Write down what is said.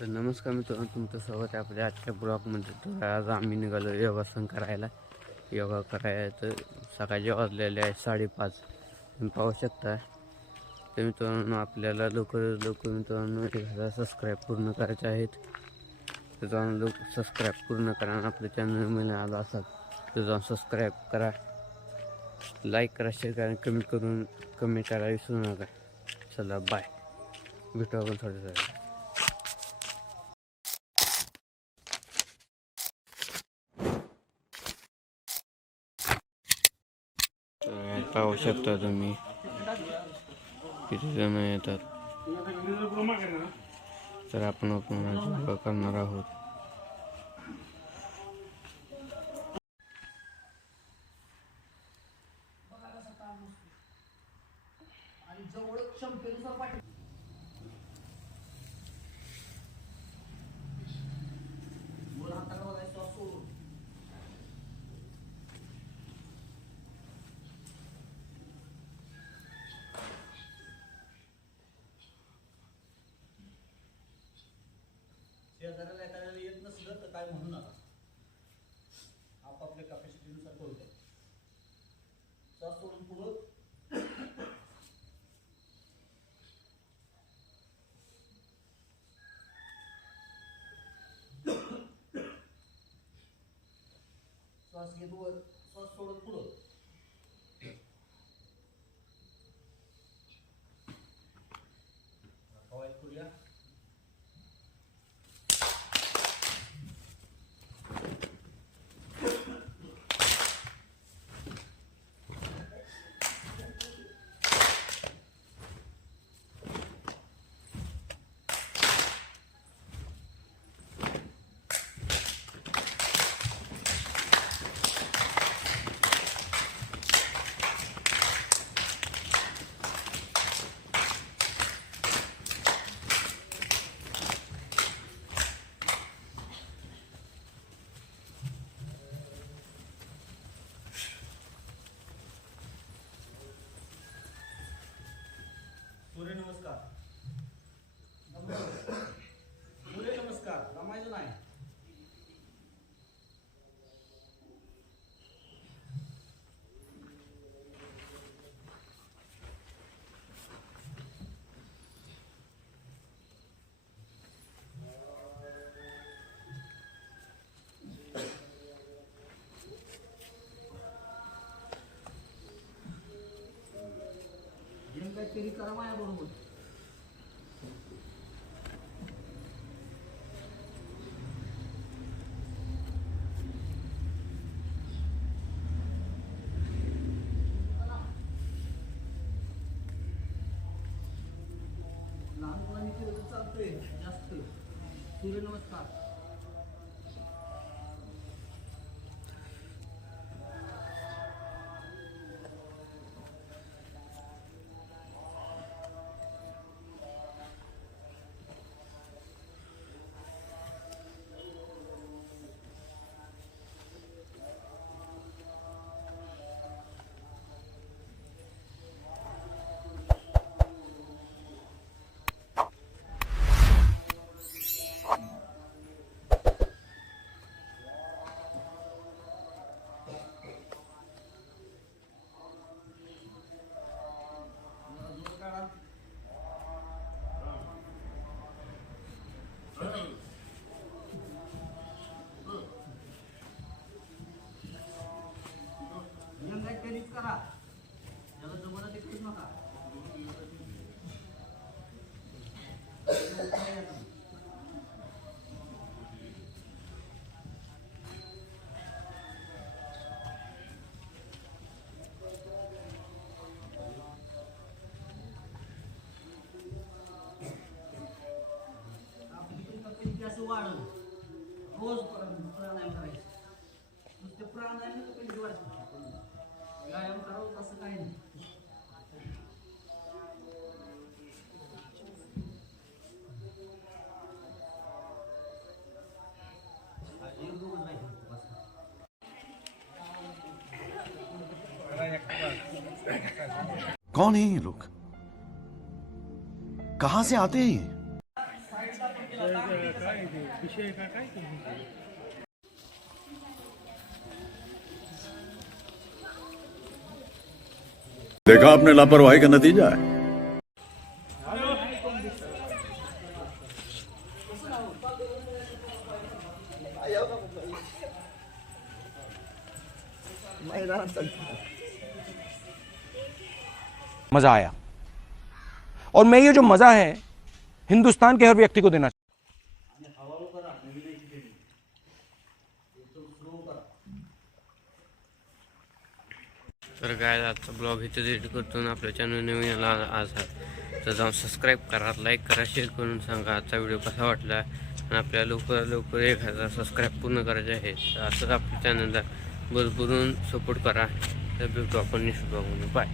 तर नमस्कार मित्रांनो तुमचं स्वागत आहे आपल्या आजच्या ब्लॉगमध्ये. तर आज आम्ही निघालो योगासन करायला. योगा करायला तर सकाळचे वाजलेले आहे साडेपाच. तुम्ही पाहू शकता. तर मित्रांनो आपल्याला लवकर लवकर मित्रांनो एक हजार सबस्क्राईब पूर्ण करायचे आहेत. तर जाऊन लोक सबस्क्राईब पूर्ण करा आणि आपल्या चॅनल मिळाला आला असाल तर जाऊन सबस्क्राईब करा. लाईक करा शेअर करा कमेंट करून कमेंट करायला विसरू नका. चला बाय भेटू आपण थोड्या वेळात. तर पाहू शकता तुम्ही. किती जण येतात. तर आपण आपण आज योगा करणार आहोत. शेजाऱ्याला एखाद्याला येत नसलं तर काय म्हणू नका आपापल्या कॅपॅसिटीनुसार करू द्या श्वास सोडून पुढं श्वास घेत वर श्वास सोडत पुढं. हवाई करूया नमस्कार. गेम करा माझ्या बरोबर. लहान मुलांनी केलं तर चालतंय जास्त. सूर्यनमस्कार असं वाढल रोज प्र- प्राणायाम करायचं नुसते प्राणायाम तब्येत वाढत व्यायाम करावं तसं काही नाही कौन है ये लोग? कहाँ से आते हैं ये? देखा आपने लापरवाही का नतीजा है। मज़ा आया। और मैं ये जो मज़ा है हिंदुस्तान के हर व्यक्ति को देना तर काय आजचा ब्लॉग इथे एडिट करतो आणि आपल्या चॅनल नवीन आला आज तर जाऊन सबस्क्राईब करा लाईक करा शेअर करून सांगा. आजचा व्हिडिओ कसा वाटला? आणि आपल्या लवकर लवकर एक हजार सबस्क्राईब पूर्ण करायचे आहे तर असंच आपल्या चॅनलला भरभरून सपोर्ट करा. तर भेटू आपण निश्चित बाय